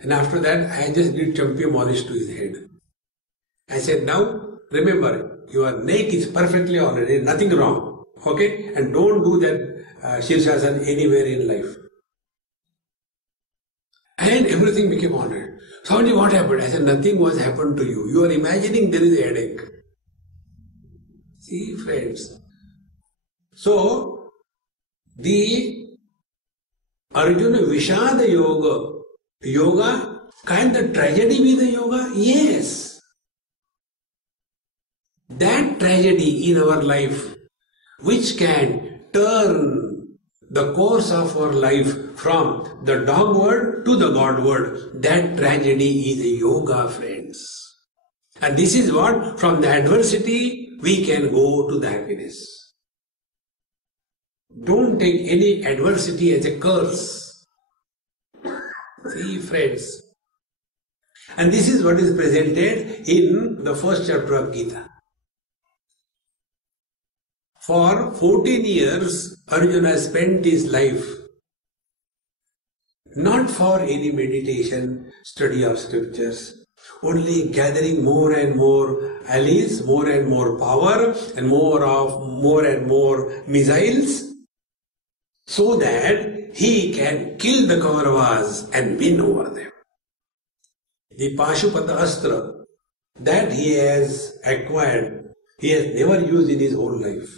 And after that, I just did champion polish to his head. I said, now, remember, your neck is perfectly alright, there is nothing wrong. Okay? And don't do that Shirshasana anywhere in life. And everything became alright. So what happened? I said, nothing was happened to you. You are imagining there is a headache. See, friends. So, the Arjuna Vishada Yoga, can the tragedy be the yoga? Yes. That tragedy in our life, which can turn the course of our life from the dogward to the Godward, that tragedy is a yoga, friends. And this is what, from the adversity, we can go to the happiness. Don't take any adversity as a curse. See, friends. And this is what is presented in the first chapter of Gita. For 14 years, Arjuna spent his life not for any meditation, study of scriptures, only gathering more and more allies, more and more power, and more and more missiles, so that he can kill the Kauravas and win over them. The Pashupata Astra that he has acquired, he has never used in his whole life.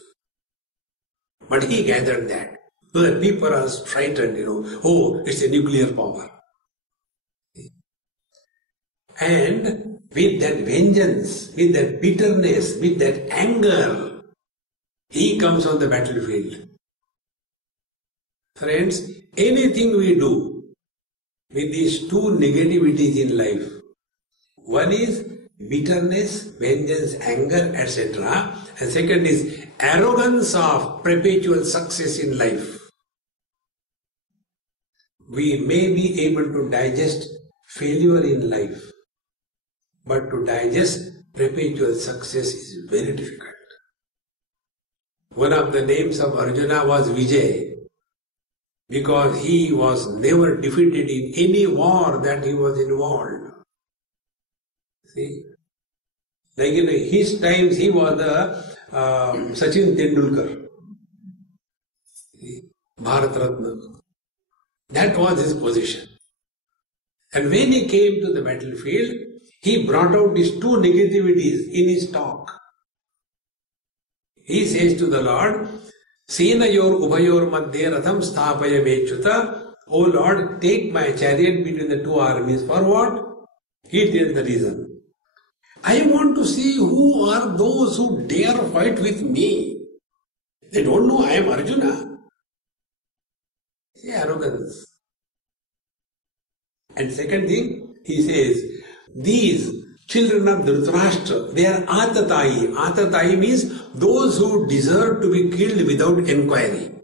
But he gathered that. So that people are frightened, oh, it's a nuclear power. And with that vengeance, with that bitterness, with that anger, He comes on the battlefield. Friends, anything we do with these two negativities in life, one is bitterness, vengeance, anger, etc. And second is arrogance of perpetual success in life. We may be able to digest failure in life, but to digest perpetual success is very difficult. One of the names of Arjuna was Vijay, because he was never defeated in any war that he was involved. See? Like in his times, he was the Sachin Tendulkar, Bharat Ratna. That was his position. And when he came to the battlefield, he brought out these two negativities in his talk. He says to the Lord, Senayor Ubhayor Madhya Ratham Sthapaya Mechuta, O Lord, take my chariot between the two armies. For what? He tells the reason. I want to see who are those who dare fight with me. They don't know I am Arjuna. See, arrogance. And second thing, he says, these children of Dhritarashtra, they are atatayi. Atatayi means those who deserve to be killed without enquiry.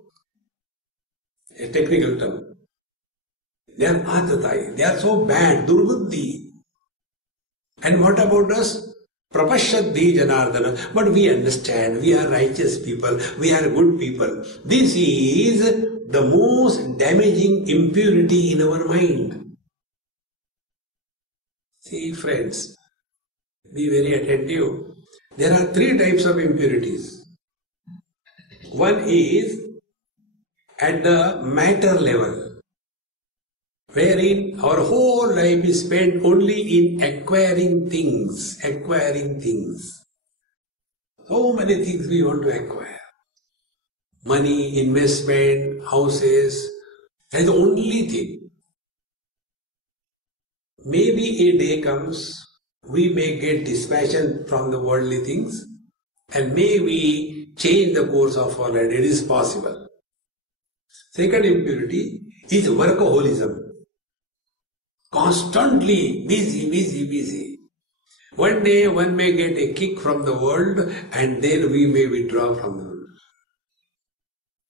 A technical term. They are atatayi. They are so bad, durbuddhi. And what about us? Prapashyadhi Janardana. But we understand, we are righteous people, we are good people. This is the most damaging impurity in our mind. See, friends, be very attentive. There are three types of impurities. One is at the matter level, wherein our whole life is spent only in acquiring things. So many things we want to acquire. Money, investment, houses, that's the only thing. Maybe a day comes, we may get dispassion from the worldly things, and may we change the course of our life. It is possible. Second impurity is workaholism. Constantly busy. One day one may get a kick from the world, and then we may withdraw from the world.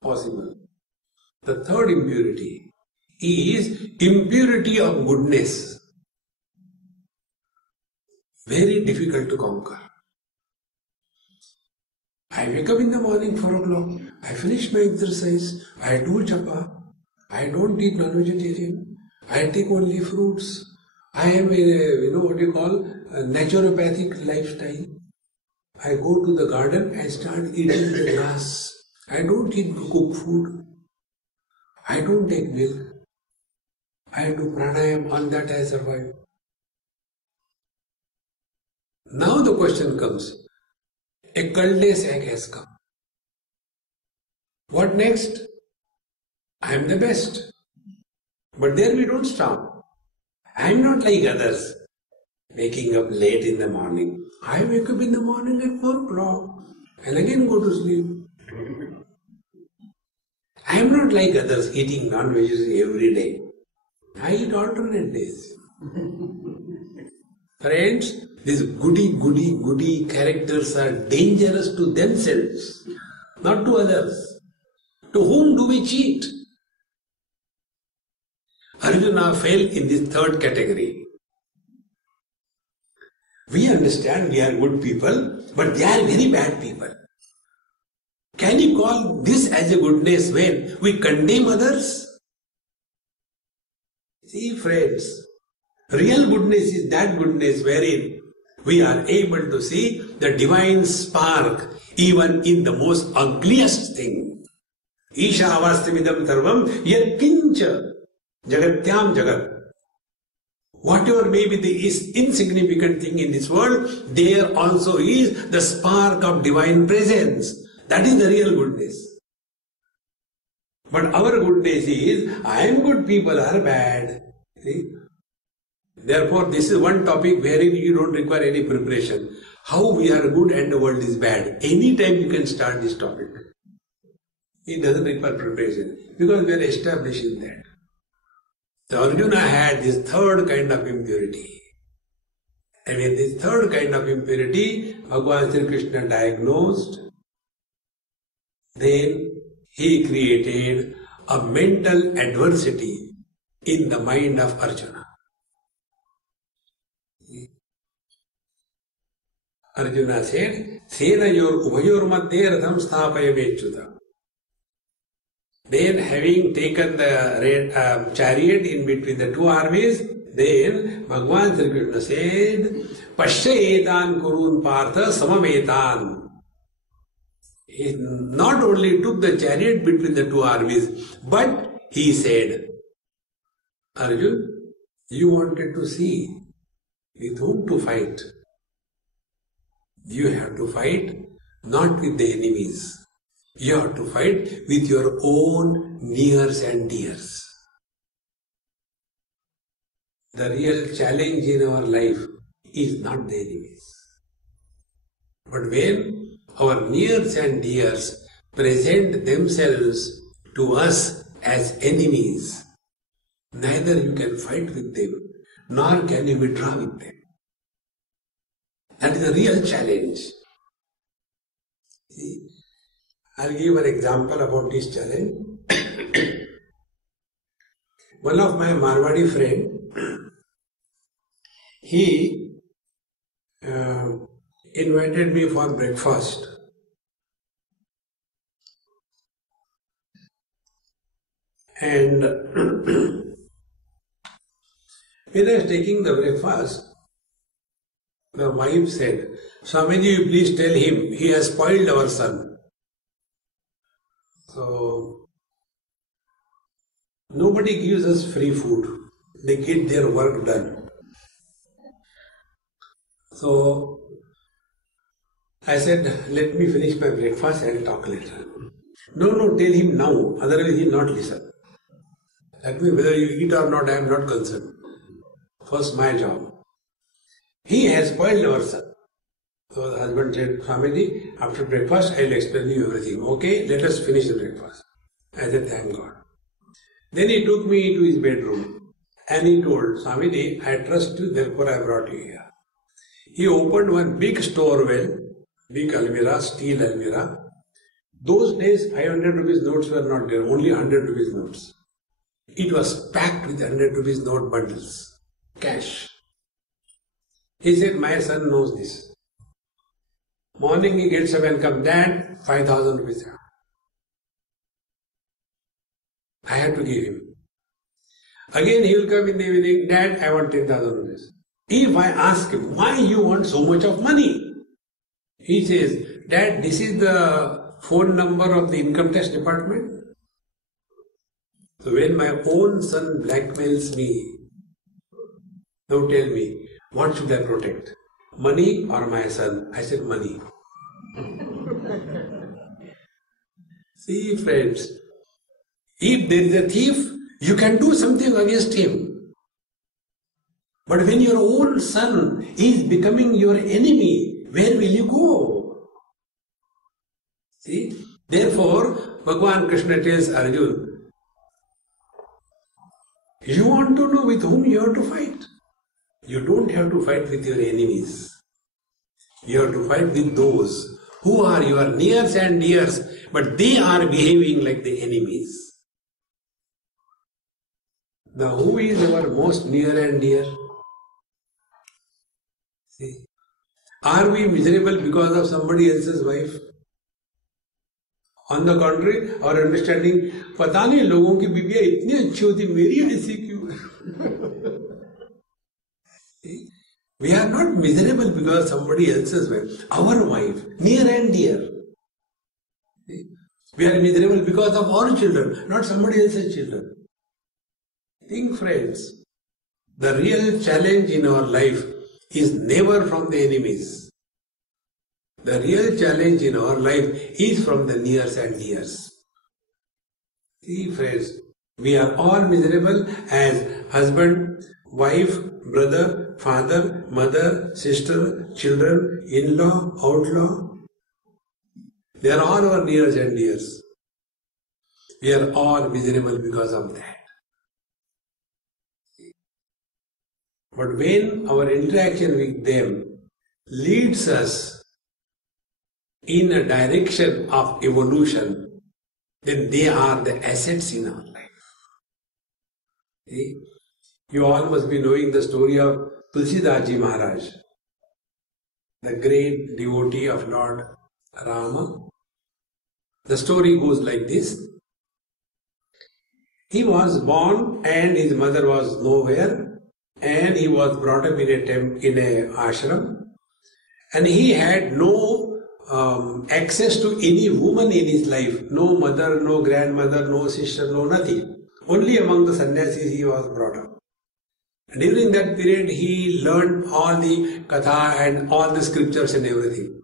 Possible. The third impurity is impurity of goodness. Very difficult to conquer. I wake up in the morning 4 o'clock, I finish my exercise, I do japa, I don't eat non-vegetarian, I take only fruits, I am a naturopathic lifestyle. I go to the garden, I start eating the grass. I don't eat cooked food. I don't take milk. I do pranayam, on that I survive. Now the question comes, a cul-de-sac has come. What next? I am the best. But there we don't stop. I am not like others, waking up late in the morning. I wake up in the morning at 4 o'clock and again go to sleep. I am not like others eating non-vegetarian every day. I eat alternate days. Friends, these goody characters are dangerous to themselves, not to others. To whom do we cheat? Arjuna fell in this third category. We understand we are good people, but they are very bad people. Can you call this as a goodness when we condemn others? See, friends, real goodness is that goodness wherein we are able to see the divine spark even in the most ugliest thing. Isha avastamidam sarvam yat kincha jagatyam jagat. Whatever may be the insignificant thing in this world, there also is the spark of divine presence. That is the real goodness. But our goodness is, I am good, people are bad. See? Therefore, this is one topic wherein you don't require any preparation. How we are good and the world is bad. Anytime you can start this topic. It doesn't require preparation because we are establishing that. So Arjuna had this third kind of impurity. And with this third kind of impurity, Bhagavan Sri Krishna diagnosed. Then he created a mental adversity in the mind of Arjuna. Arjuna said, Senayor Uvayor Madhye Ratham Sthapaya Vechyuta. Then having taken the chariot in between the two armies, then Bhagavan Sri Krishna said, Pashya etan kurun partha samametan. He not only took the chariot between the two armies, but he said, Arjun, you wanted to see with whom to fight. You have to fight not with the enemies. You have to fight with your own nears and dears. The real challenge in our life is not the enemies. But when our nears and dears present themselves to us as enemies, neither you can fight with them, nor can you withdraw with them. That is the real challenge. See, I'll give an example about this challenge. One of my Marwadi friend, he invited me for breakfast. And when I was taking the breakfast, the wife said, Swamiji, you please tell him he has spoiled our son. So, nobody gives us free food. They get their work done. So, I said, let me finish my breakfast and talk later. No, tell him now, otherwise he will not listen. That means whether you eat or not, I am not concerned. First my job. He has spoiled our son. So the husband said, Swamiji, after breakfast I will explain you everything. Okay, let us finish the breakfast. I said, thank God. Then he took me into his bedroom and he told, Swamiji, I trust you, therefore I brought you here. He opened one big store well, big almirah, steel almirah. Those days 500 rupees notes were not there, only 100 rupees notes. It was packed with 100 rupees note bundles, cash. He said, my son knows this. Morning he gets up and comes, Dad, 5,000 rupees. I have to give him. Again he will come in the evening, Dad, I want 10,000 rupees. If I ask him, why you want so much of money? He says, Dad, this is the phone number of the income tax department. So when my own son blackmails me, now tell me, what should I protect? Money or my son? I said money. See friends, if there is a thief, you can do something against him. But when your own son is becoming your enemy, where will you go? See? Therefore, Bhagavan Krishna tells Arjuna, you want to know with whom you have to fight. You don't have to fight with your enemies. You have to fight with those who are your nears and dears, but they are behaving like the enemies. Now, who is our most near and dear? See, are we miserable because of somebody else's wife? On the contrary, our understanding, पता नहीं लोगों की बीवियां इतनी अच्छी होती, मेरी ऐसी क्यों? We are not miserable because somebody else's wife. Our wife, near and dear. We are miserable because of our children, not somebody else's children. Think, friends, the real challenge in our life is never from the enemies. The real challenge in our life is from the nears and dears. See, friends, we are all miserable as husband, wife, brother, father, mother, sister, children, in-law, outlaw. They are all our nears and dears. We are all miserable because of that. But when our interaction with them leads us in a direction of evolution, then they are the assets in our life. See? You all must be knowing the story of Tulsidas Ji Maharaj, the great devotee of Lord Rama. The story goes like this. He was born and his mother was nowhere, and he was brought up in a ashram, and he had no access to any woman in his life. No mother, no grandmother, no sister, no nothing. Only among the sannyasis he was brought up. And during that period he learned all the katha and all the scriptures and everything.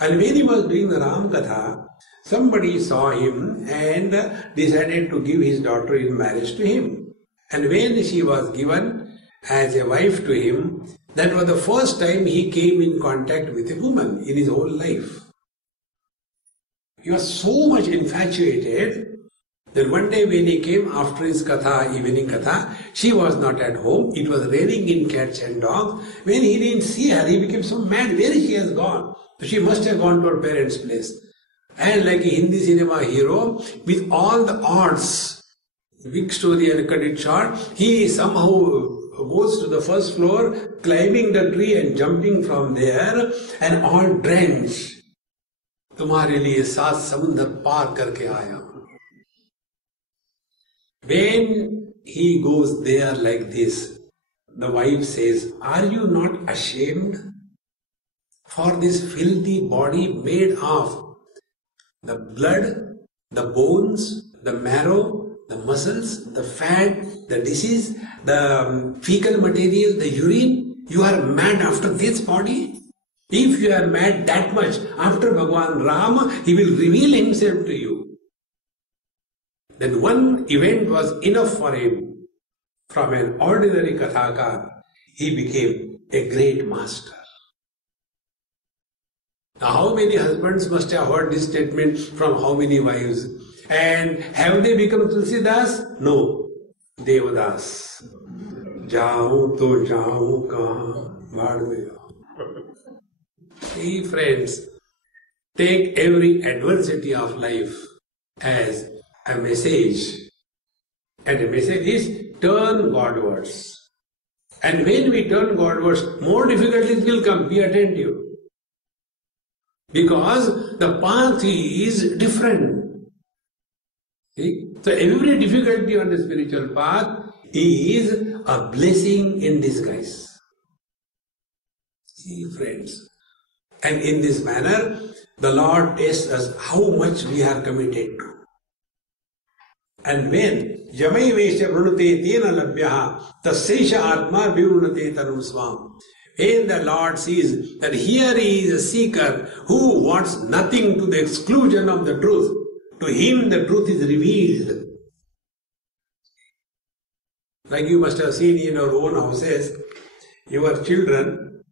And when he was doing the Ram Katha, somebody saw him and decided to give his daughter in marriage to him. And when she was given as a wife to him, that was the first time he came in contact with a woman in his whole life. He was so much infatuated that one day when he came after his katha, evening katha, she was not at home. It was raining in cats and dogs. When he didn't see her, he became so mad. Where she has gone? So she must have gone to her parents' place. And like a Hindi cinema hero, with all the odds, big story and cut it short, he somehow goes to the first floor, climbing the tree and jumping from there, and all drenched. तुम्हारे लिए 7 समुंदर पार करके आया. When he goes there like this, the wife says, "Are you not ashamed for this filthy body made of the blood, the bones, the marrow, the muscles, the fat, the disease, the fecal material, the urine? You are mad after this body? If you are mad that much after Bhagwan Rama, he will reveal himself to you." Then one event was enough for him. From an ordinary kathakar, he became a great master. Now, how many husbands must have heard this statement from how many wives? And have they become Tulsidas? No. Devadas. Jaun to jaun kahan baad mein aao. See, friends, take every adversity of life as a message. And the message is turn Godwards. And when we turn Godwards, more difficulties will come. Be attentive. Because the path is different. See? So every difficulty on the spiritual path is a blessing in disguise. See, friends. And in this manner, the Lord tests us how much we are committed to. And when Yamai Vesha Vrunate Tena Labhyaha Tasesha Atma Vivrunate Tanum Swam, when the Lord sees that here he is a seeker who wants nothing to the exclusion of the truth, to him the truth is revealed. Like you must have seen in your own houses, your children,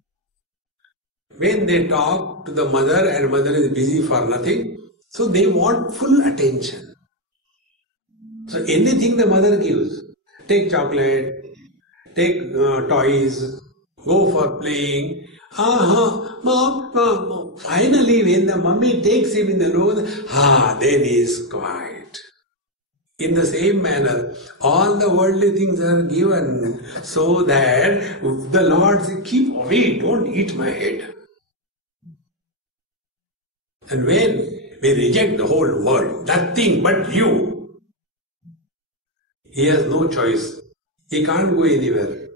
when they talk to the mother and mother is busy for nothing, so they want full attention. So anything the mother gives, take chocolate, take toys, go for playing. Mom. Finally, when the mummy takes him in the nose, then he is quiet. In the same manner, all the worldly things are given so that the Lord says, keep away, don't eat my head. And when we reject the whole world, nothing but you, he has no choice. He can't go anywhere.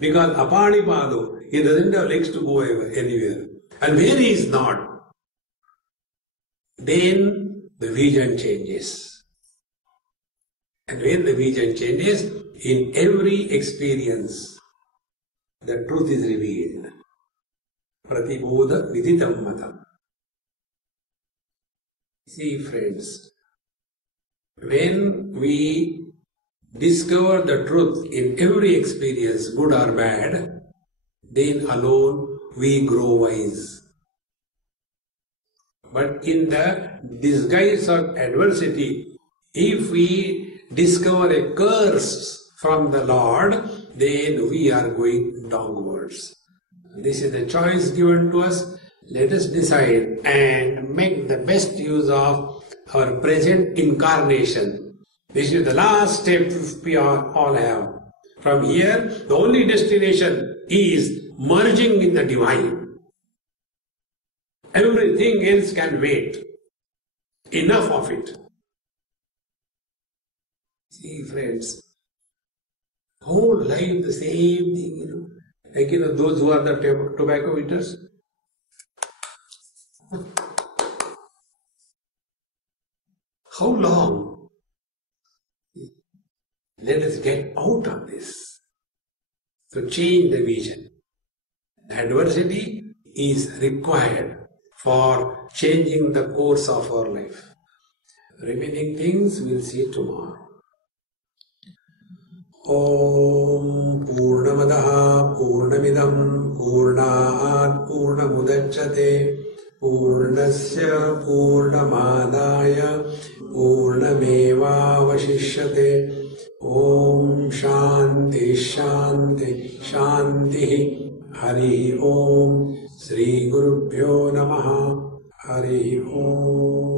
Because apanipado, he doesn't have legs to go anywhere. And where he is not, then the vision changes. And when the vision changes, in every experience, the truth is revealed. Pratibodha viditam matam. See, friends, when we discover the truth in every experience, good or bad, then alone we grow wise. But in the disguise of adversity, if we discover a curse from the Lord, then we are going downwards. This is the choice given to us. Let us decide and make the best use of our present incarnation. This is the last step we all have. From here, the only destination is merging in the divine. Everything else can wait. Enough of it. See, friends, whole life the same thing, Like, those who are the tobacco eaters. How long? Let us get out of this. So change the vision. Adversity is required for changing the course of our life. Remaining things we'll see tomorrow. Om Purnamadaha Purnamidam Purnat Purnamudachyate Purnasya Purnamadaya Purnameva Vashishyate. Om Shanti Shanti Shanti. Hari Om. Sri Gurubhyo Namaha. Hari Om.